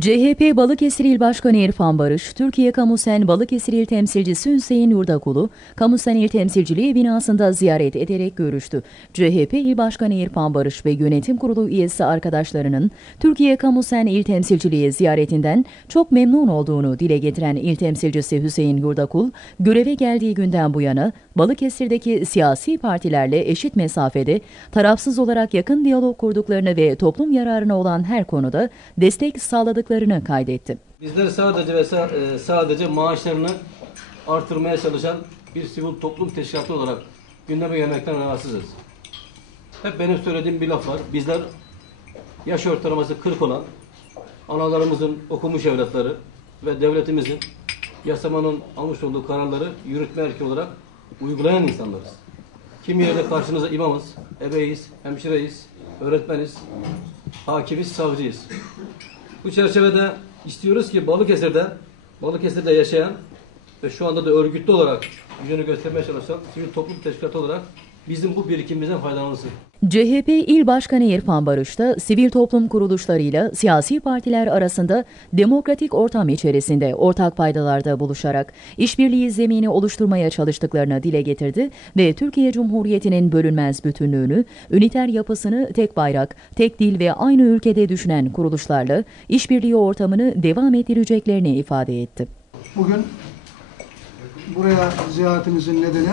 CHP Balıkesir İl Başkanı İrfan Barış, Türkiye Kamusen Balıkesir İl Temsilcisi Hüseyin Yurdakulu, Kamusen İl Temsilciliği binasında ziyaret ederek görüştü. CHP İl Başkanı İrfan Barış ve Yönetim Kurulu üyesi arkadaşlarının Türkiye Kamusen İl Temsilciliği ziyaretinden çok memnun olduğunu dile getiren İl Temsilcisi Hüseyin Yurdakul, göreve geldiği günden bu yana Balıkesir'deki siyasi partilerle eşit mesafede, tarafsız olarak yakın diyalog kurduklarını ve toplum yararına olan her konuda destek sağladıklarını kaydetti. Bizler sadece ve e, sadece maaşlarını artırmaya çalışan bir sivil toplum teşkilatı olarak gündeme gelmekten rahatsızız. Hep benim söylediğim bir laf var. Bizler yaş ortalaması 40 olan analarımızın okumuş evlatları ve devletimizin yasamanın almış olduğu kararları yürütme erki olarak uygulayan insanlarız. Kimi yerde karşınıza imamız, ebeyiz, hemşireyiz, öğretmeniz, hakimiz, savcıyız. Bu çerçevede istiyoruz ki Balıkesir'de, Balıkesir'de yaşayan ve şu anda da örgütlü olarak yüzünü göstermeye çalışan sivil toplum teşkilatı olarak bizim bu birikimimizden faydalansın. CHP İl Başkanı İrfan Barış da sivil toplum kuruluşlarıyla siyasi partiler arasında demokratik ortam içerisinde ortak paydalarda buluşarak işbirliği zemini oluşturmaya çalıştıklarını dile getirdi ve Türkiye Cumhuriyeti'nin bölünmez bütünlüğünü, üniter yapısını tek bayrak, tek dil ve aynı ülkede düşünen kuruluşlarla işbirliği ortamını devam ettireceklerini ifade etti. Bugün buraya ziyaretimizin nedeni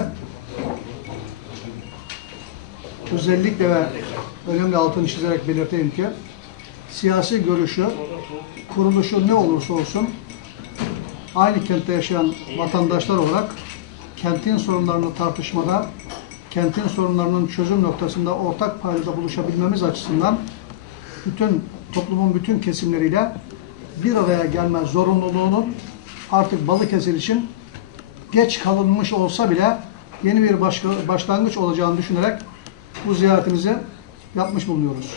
özellikle ve önemli altını çizerek belirteyim ki siyasi görüşü, kuruluşu ne olursa olsun aynı kentte yaşayan vatandaşlar olarak kentin sorunlarını tartışmada, kentin sorunlarının çözüm noktasında ortak paydada buluşabilmemiz açısından bütün toplumun bütün kesimleriyle bir araya gelme zorunluluğunun artık Balıkesir için geç kalınmış olsa bile yeni bir başka, başlangıç olacağını düşünerek bu ziyaretimizi yapmış bulunuyoruz.